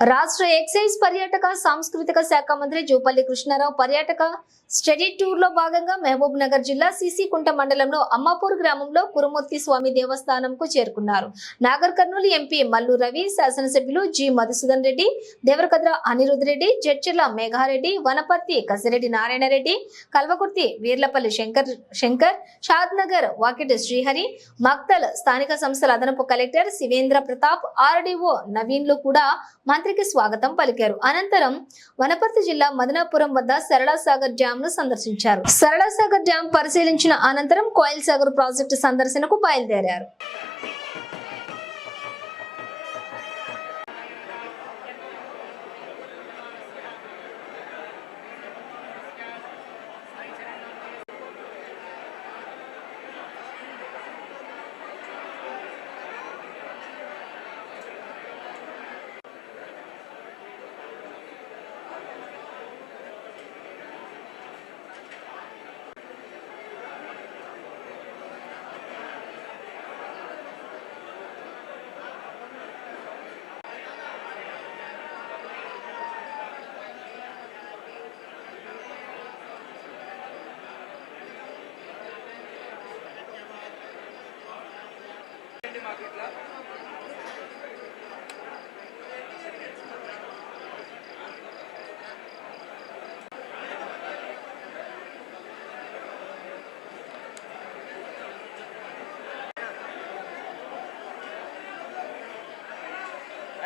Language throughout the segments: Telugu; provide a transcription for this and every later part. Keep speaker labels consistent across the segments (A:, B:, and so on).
A: రాష్ట్ర ఎక్సైజ్ పర్యాటక సాంస్కృతిక శాఖ మంత్రి జూపల్లి కృష్ణారావు పర్యాటక స్టడీ టూర్లో భాగంగా మహబూబ్ నగర్ జిల్లా సిసికుంట మండలంలో అమ్మాపూర్ గ్రామంలో కురుమూర్తి స్వామి దేవస్థానంకు చేరుకున్నారు. నాగర్ కర్నూలు ఎంపీ మల్లు రవి శాసనసభ్యులు జి మధుసూదన్ రెడ్డి దేవరకద్ర అనిరుద్ రెడ్డి జడ్చెర్ల మేఘారెడ్డి వనపర్తి కసిరెడ్డి నారాయణరెడ్డి కల్వకుర్తి వీర్లపల్లి శంకర్ శంకర్ షాద్ నగర్ వాకిటి శ్రీహరి మక్తల్ స్థానిక సంస్థల అదనపు కలెక్టర్ శివేంద్ర ప్రతాప్ ఆర్డీఓ నవీన్లు కూడా మంత్రికి స్వాగతం పలికారు. అనంతరం వనపర్తి జిల్లా మదనాపురం వద్ద సరళా సాగర్ ను సందర్శించారు. సరళసాగర్ డ్యాం పరిశీలించిన అనంతరం కోయిల్ సాగర్ ప్రాజెక్టు సందర్శనకు బయలుదేరారు.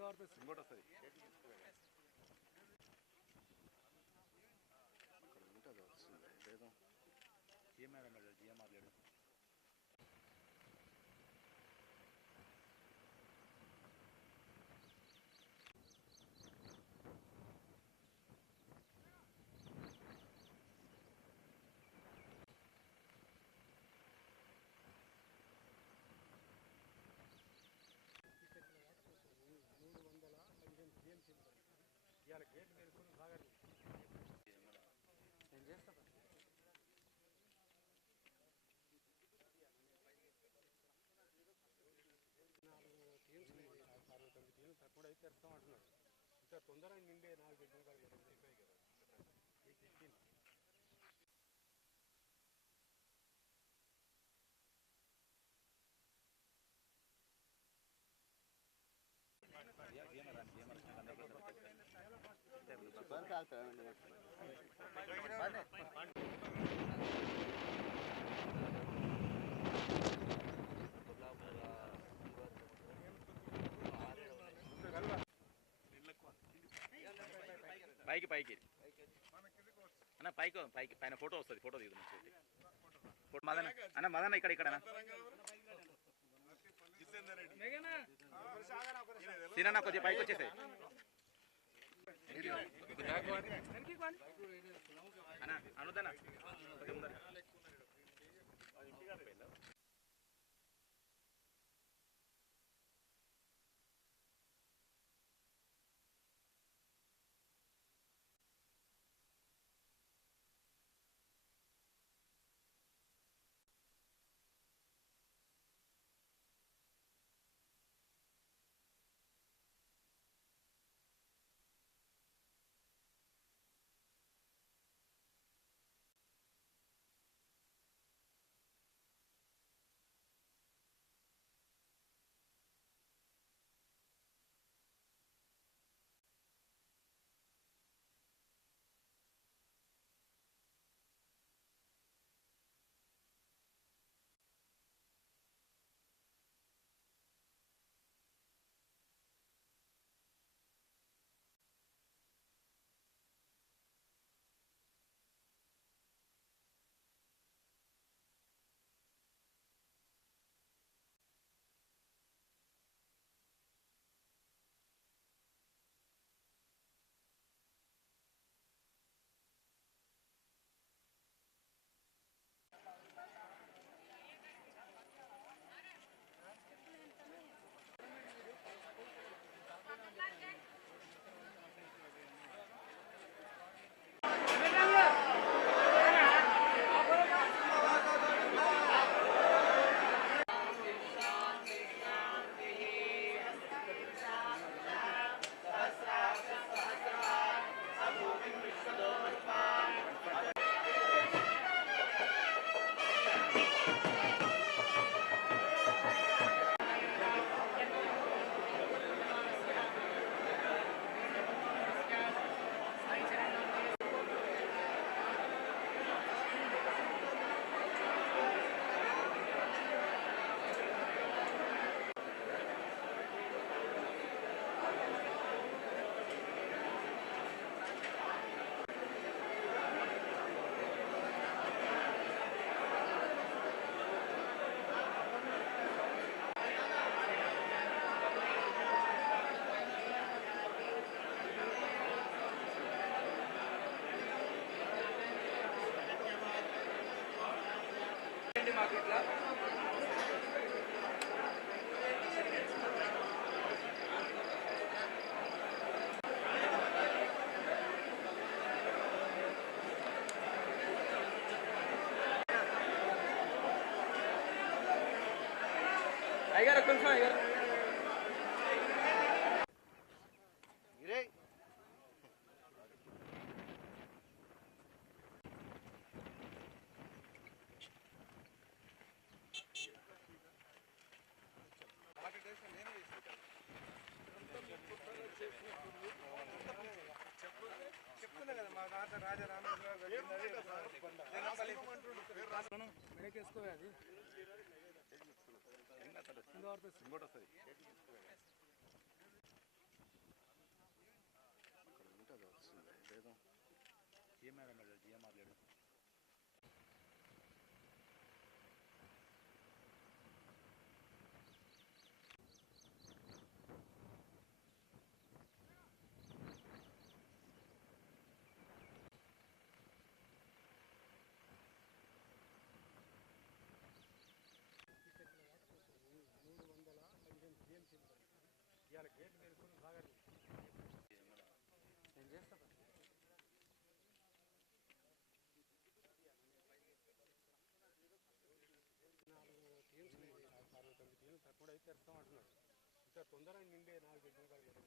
B: ഇങ്ങോട്ട് అయ్యారు ఒక్క నిమిషం అయ్యారు
C: పైకి పైకి. అన్న పైకి పైకి. పైన ఫోటో వస్తుంది ఫోటో దిగుదు చూడండి మదన అన్న మదన ఇక్కడ ఇక్కడ సీనన్న కొద్దిగా పైకి వచ్చేసాయి. అన్న అనుదన్న ఐగారు కొంచెం ఐగారు రాజా రామేశ్వర వెళ్ళింది బ్రేక్ వేసుకోవాలి అది
D: गर्दैछु मोटर
C: కొద్దిగా ముందర.
B: అయ్యారు ఒక్క నిమిషం అయ్యారు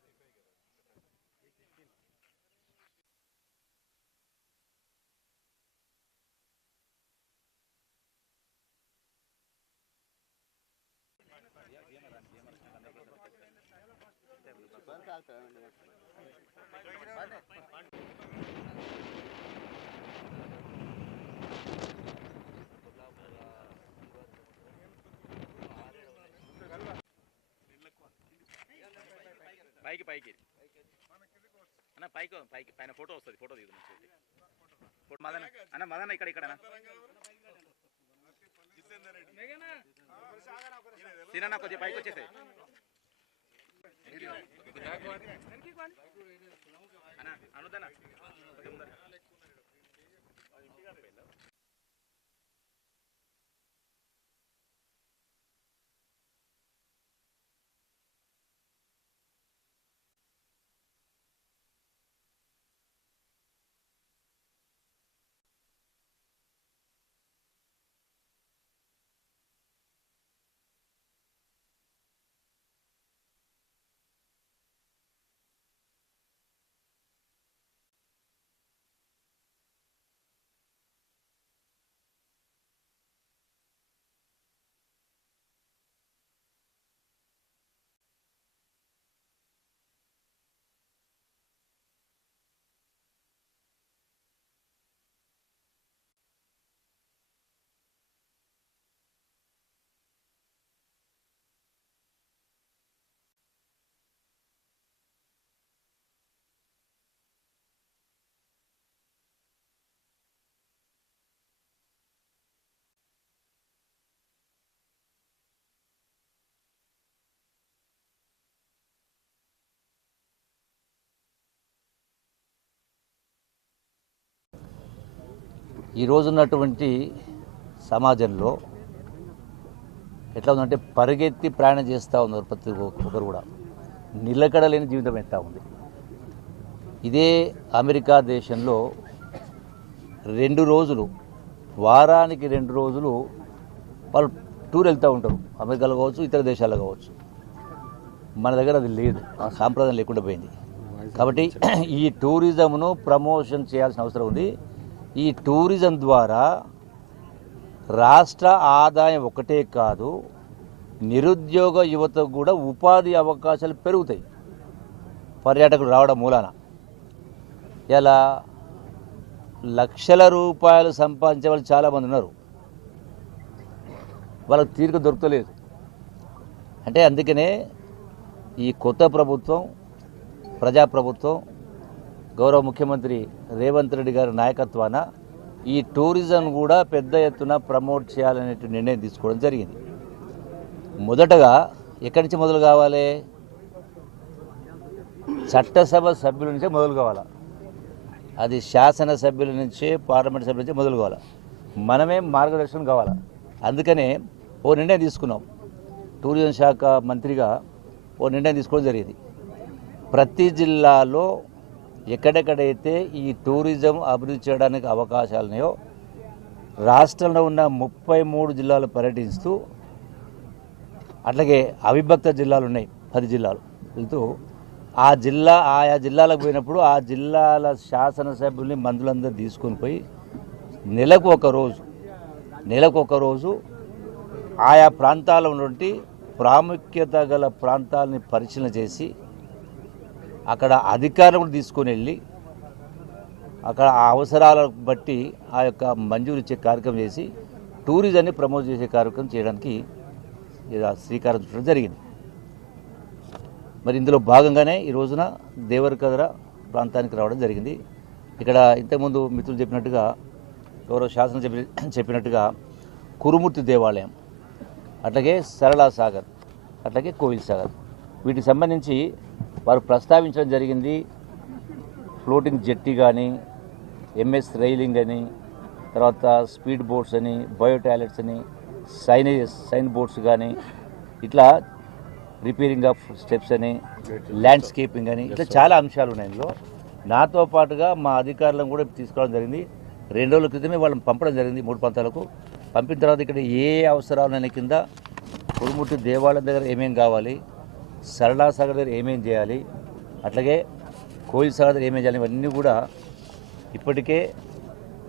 C: పైకి పైకి. అన్న పైకి పైకి. పైన ఫోటో వస్తుంది ఫోటో ఫోటో మదన అన్న మదన ఇక్కడ ఇక్కడ సీనన్న కొద్దిగా పైకి వచ్చేసాయి. అన్న అనుదన్న కొద్దిగా ముందర.
D: ఈరోజు ఉన్నటువంటి సమాజంలో ఎట్లా ఉందంటే పరిగెత్తి ప్రయాణం చేస్తూ ఉన్నారు ప్రతి ఒక్కరు కూడా. నిలకడలేని జీవితం ఎత్తా ఉంది? ఇదే అమెరికా దేశంలో రెండు రోజులు వారానికి రెండు రోజులు వాళ్ళు టూర్ వెళ్తూ ఉంటారు. అమెరికాలో కావచ్చు ఇతర దేశాల్లో కావచ్చు. మన దగ్గర అది లేదు. ఆ సాంప్రదాయం లేకుండా పోయింది. కాబట్టి ఈ టూరిజంను ప్రమోషన్ చేయాల్సిన అవసరం ఉంది. ఈ టూరిజం ద్వారా రాష్ట్ర ఆదాయం ఒకటే కాదు నిరుద్యోగ యువతకు కూడా ఉపాధి అవకాశాలు పెరుగుతాయి. పర్యాటకులు రావడం మూలాన. ఇలా లక్షల రూపాయలు సంపాదించే వాళ్ళు చాలామంది ఉన్నారు. వాళ్ళకి తీరిక దొరకలేదు అంటే అందుకనే ఈ కొత్త ప్రభుత్వం ప్రజాప్రభుత్వం గౌరవ ముఖ్యమంత్రి రేవంత్ రెడ్డి గారి నాయకత్వాన ఈ టూరిజం కూడా పెద్ద ఎత్తున ప్రమోట్ చేయాలనే నిర్ణయం తీసుకోవడం జరిగింది. మొదటగా ఎక్కడి నుంచి మొదలు కావాలి? చట్టసభ సభ్యుల నుంచే మొదలు కావాలి? అది శాసనసభ్యుల నుంచే పార్లమెంట్ సభ్యుల నుంచే మొదలు కావాలి? మనమే మార్గదర్శనం కావాలి? అందుకనే ఓ నిర్ణయం తీసుకున్నాం. టూరిజం శాఖ మంత్రిగా ఓ నిర్ణయం తీసుకోవడం జరిగింది. ప్రతి జిల్లాలో ఎక్కడెక్కడైతే ఈ టూరిజం అభివృద్ధి చేయడానికి అవకాశాలు ఉన్నాయో రాష్ట్రంలో ఉన్న ముప్పై మూడు జిల్లాలు పర్యటిస్తూ అట్లాగే అవిభక్త జిల్లాలు ఉన్నాయి పది జిల్లాలు. వెళ్తూ ఆ జిల్లా ఆయా జిల్లాలకు పోయినప్పుడు ఆ జిల్లాల శాసనసభ్యుల్ని మందులందరూ తీసుకొని పోయి నెలకు ఒక రోజు నెలకు ఒక రోజు ఆయా ప్రాంతాల్లో ఉన్నటువంటి ప్రాముఖ్యత గల ప్రాంతాలని పరిశీలన చేసి అక్కడ అధికారులు తీసుకొని వెళ్ళి అక్కడ ఆ అవసరాలను బట్టి ఆ యొక్క మంజూరు ఇచ్చే కార్యక్రమం చేసి టూరిజాన్ని ప్రమోట్ చేసే కార్యక్రమం చేయడానికి శ్రీకారం చుట్టడం జరిగింది. మరి ఇందులో భాగంగానే ఈ రోజున దేవరకద్ర ప్రాంతానికి రావడం జరిగింది. ఇక్కడ ఇంతకుముందు మిత్రులు చెప్పినట్టుగా గౌరవ శాసనం చెప్పి చెప్పినట్టుగా కురుమూర్తి దేవాలయం అట్లాగే సరళా సాగర్ అట్లాగే కోవిల్ సాగర్. వీటికి సంబంధించి వారు ప్రస్తావించడం జరిగింది ఫ్లోటింగ్ జెట్టి కానీ ఎంఎస్ రైలింగ్ అని తర్వాత స్పీడ్ బోట్స్ అని బయో టాయిలెట్స్ అని సైనేజ్ సైన్ బోట్స్ కానీ ఇట్లా రిపేరింగ్ ఆఫ్ స్టెప్స్ అని ల్యాండ్స్కేపింగ్ అని ఇట్లా చాలా అంశాలు ఉన్నాయి ఇందులో. నాతో పాటుగా మా అధికారులను కూడా తీసుకురావడం జరిగింది. రెండు రోజుల క్రితమే వాళ్ళని పంపడం జరిగింది మూడు ప్రాంతాలకు. పంపిన తర్వాత ఇక్కడ ఏ అవసరాలు కింద కురుముట్టి దేవాలయం దగ్గర ఏమేం కావాలి సరళా సాగర్ దగ్గర ఏమేం చేయాలి? అట్లాగే కోయిల్ సాగర్ దగ్గర ఏమేం చేయాలి? ఇవన్నీ కూడా ఇప్పటికే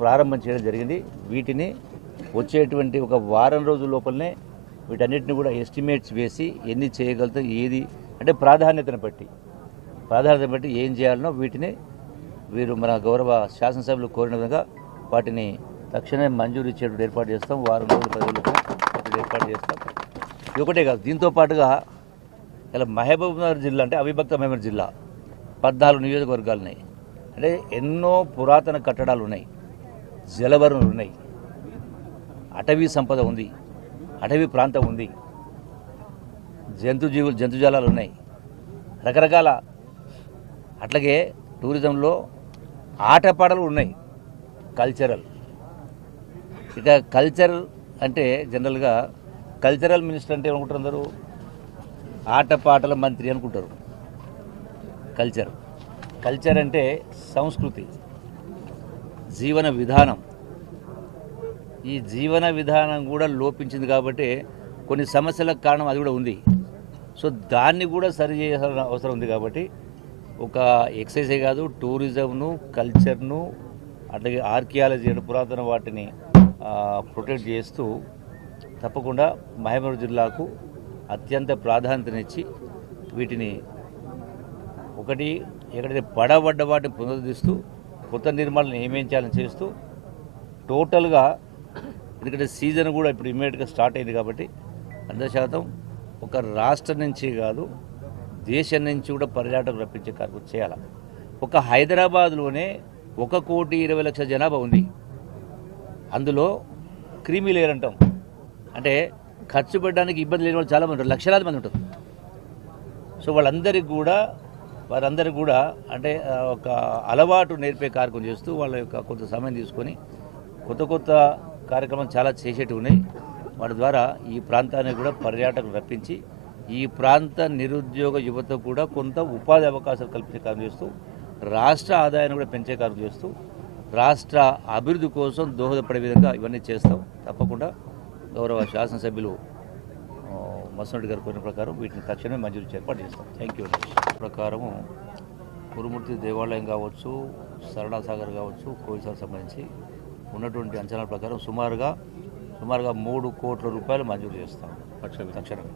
D: ప్రారంభం చేయడం జరిగింది. వీటిని వచ్చేటువంటి ఒక వారం రోజుల లోపలనే వీటన్నిటిని కూడా ఎస్టిమేట్స్ వేసి ఎన్ని చేయగలుగుతాం ఏది అంటే ప్రాధాన్యతను బట్టి ప్రాధాన్యతను బట్టి ఏం చేయాలనో వీటిని వీరు మన గౌరవ శాసనసభ్యులు కోరిన విధంగా వాటిని తక్షణమే మంజూరు ఇచ్చేటువంటి ఏర్పాటు చేస్తాం. వారం రోజుల ప్రజలకు ఏర్పాటు చేస్తాం. ఇది ఒకటే కాదు దీంతో పాటుగా ఇలా మహబూబ్నగర్ జిల్లా అంటే అవిభక్త మహబూబ్ జిల్లా. పద్నాలుగు నియోజకవర్గాలు ఉన్నాయి అంటే ఎన్నో పురాతన కట్టడాలు ఉన్నాయి జలవరులు ఉన్నాయి అటవీ సంపద ఉంది. అటవీ ప్రాంతం ఉంది. జంతు జీవులు జంతుజాలాలు ఉన్నాయి రకరకాల అట్లాగే టూరిజంలో ఆటపాటలు ఉన్నాయి. కల్చరల్. ఇక కల్చర్ అంటే జనరల్గా కల్చరల్ మినిస్టర్ అంటే ఏమనుకుంటారు అందరూ? ఆటపాటల మంత్రి అనుకుంటారు. కల్చర్ కల్చర్ అంటే సంస్కృతి. జీవన విధానం. ఈ జీవన విధానం కూడా లోపించింది కాబట్టి కొన్ని సమస్యలకు కారణం అది కూడా ఉంది. సో దాన్ని కూడా సరి చేయాల్సిన అవసరం ఉంది కాబట్టి ఒక ఎక్సైజే కాదు టూరిజంను కల్చర్ను అట్లాగే ఆర్కియాలజీ అంటే పురాతన వాటిని ప్రొటెక్ట్ చేస్తూ తప్పకుండా మహబూబ్ జిల్లాకు అత్యంత ప్రాధాన్యతనిచ్చి వీటిని ఒకటి ఎక్కడైతే పడబడ్డ వాటిని పునరుద్ధరిస్తూ కొత్త నిర్మాణాలను ఏమేం చేయాలని చేస్తూ టోటల్గా ఎందుకంటే సీజన్ కూడా ఇప్పుడు ఇమ్మీడియట్గా స్టార్ట్ అయింది కాబట్టి వంద శాతం ఒక రాష్ట్రం నుంచి కాదు దేశం నుంచి కూడా పర్యాటకులు రప్పించే కార్యక్రమం చేయాలి. ఒక హైదరాబాద్లోనే ఒక కోటి ఇరవై లక్షల జనాభా ఉంది. అందులో క్రీమీ లేయర్ అంటాం అంటే ఖర్చు పెట్టడానికి ఇబ్బంది లేని వాళ్ళు చాలామంది ఉంటారు. లక్షలాది మంది ఉంటారు. సో వాళ్ళందరికీ కూడా వారందరికీ కూడా అంటే ఒక అలవాటు నేర్పే కార్యక్రమం చేస్తూ వాళ్ళ యొక్క కొంత సమయం తీసుకొని కొత్త కొత్త కార్యక్రమం చాలా చేసేటివి ఉన్నాయి. వాటి ద్వారా ఈ ప్రాంతానికి కూడా పర్యాటకులు రప్పించి ఈ ప్రాంత నిరుద్యోగ యువత కూడా కొంత ఉపాధి అవకాశాలు కల్పించే కార్యం చేస్తూ రాష్ట్ర ఆదాయాన్ని కూడా పెంచే కార్యం చేస్తూ రాష్ట్ర అభివృద్ధి కోసం దోహదపడే విధంగా ఇవన్నీ చేస్తాం. తప్పకుండా గౌరవ శాసనసభ్యులు ఆ, మసనరెడ్డి గారు కోరిన ప్రకారం వీటిని తక్షణమే మంజూరు ఏర్పాటు చేస్తాం. థ్యాంక్ యూ ప్రకారము కురుమూర్తి దేవాలయం కావచ్చు సరళా సాగర్ కావచ్చు కోయిసాకు సంబంధించి ఉన్నటువంటి అంచనాల ప్రకారం సుమారుగా సుమారుగా మూడు కోట్ల రూపాయలు మంజూరు చేస్తాం. తక్షణమే.